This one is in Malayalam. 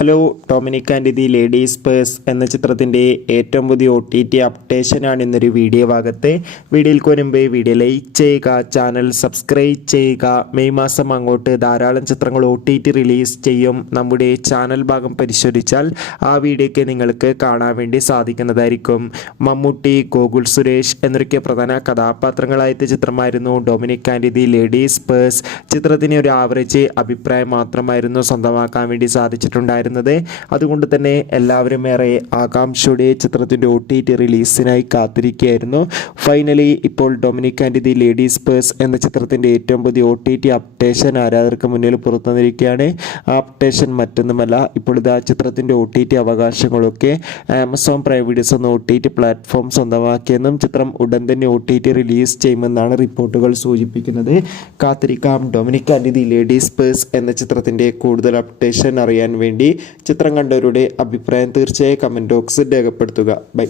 Hello, Dominic and the ladies purse എന്ന ചിത്രത്തിൻ്റെ ഏറ്റവും പുതിയ OTT അപ്ഡേഷനാണ് ഇന്നൊരു വീഡിയോ ഭാഗത്ത്. വീഡിയോയിൽ വരുമ്പോൾ വീഡിയോ ലൈക്ക് ചെയ്യുക, ചാനൽ സബ്സ്ക്രൈബ് ചെയ്യുക. മെയ് മാസം അങ്ങോട്ട് ധാരാളം ചിത്രങ്ങൾ OTT റിലീസ് ചെയ്യും. നമ്മുടെ ചാനൽ ഭാഗം പരിശോധിച്ചാൽ ആ വീഡിയോയ്ക്ക് നിങ്ങൾക്ക് കാണാൻ വേണ്ടി സാധിക്കുന്നതായിരിക്കും. മമ്മൂട്ടി, ഗോകുൽ സുരേഷ് എന്നൊക്കെ പ്രധാന കഥാപാത്രങ്ങളായ ചിത്രമായിരുന്നു Dominic and the ladies purse. ചിത്രത്തിന് ഒരു ആവറേജ് അഭിപ്രായം മാത്രമായിരുന്നു സ്വന്തമാക്കാൻ വേണ്ടി സാധിച്ചിട്ടുണ്ടായിരുന്നത്. അതുകൊണ്ട് തന്നെ എല്ലാവരും ഏറെ ആകാംക്ഷയോടെ ചിത്രത്തിൻ്റെ OTT റിലീസിനായി കാത്തിരിക്കുകയായിരുന്നു. ഫൈനലി ഇപ്പോൾ Dominic and the ladies purse എന്ന ചിത്രത്തിൻ്റെ ഏറ്റവും പുതിയ OTT അപ്ഡേഷൻ ആരാധകർക്ക് മുന്നിൽ പുറത്തു വന്നിരിക്കുകയാണ്. ആ അപ്ഡേഷൻ മറ്റൊന്നുമല്ല, ഇപ്പോൾ ഇതാ ചിത്രത്തിൻ്റെ OTT അവകാശങ്ങളൊക്കെ ആമസോൺ പ്രൈം വീഡിയോസ് എന്ന OTT പ്ലാറ്റ്ഫോം സ്വന്തമാക്കിയെന്നും ചിത്രം ഉടൻ തന്നെ OTT റിലീസ് ചെയ്യുമെന്നാണ് റിപ്പോർട്ടുകൾ സൂചിപ്പിക്കുന്നത്. കാത്തിരിക്കാം Dominic and the ladies purse എന്ന ചിത്രത്തിൻ്റെ കൂടുതൽ അപ്ഡേഷൻ അറിയാൻ വേണ്ടി. ചിത്രം കണ്ടവരുടെ അഭിപ്രായം തീർച്ചയായും കമൻറ്റ് ബോക്സിൽ രേഖപ്പെടുത്തുക. ബൈ.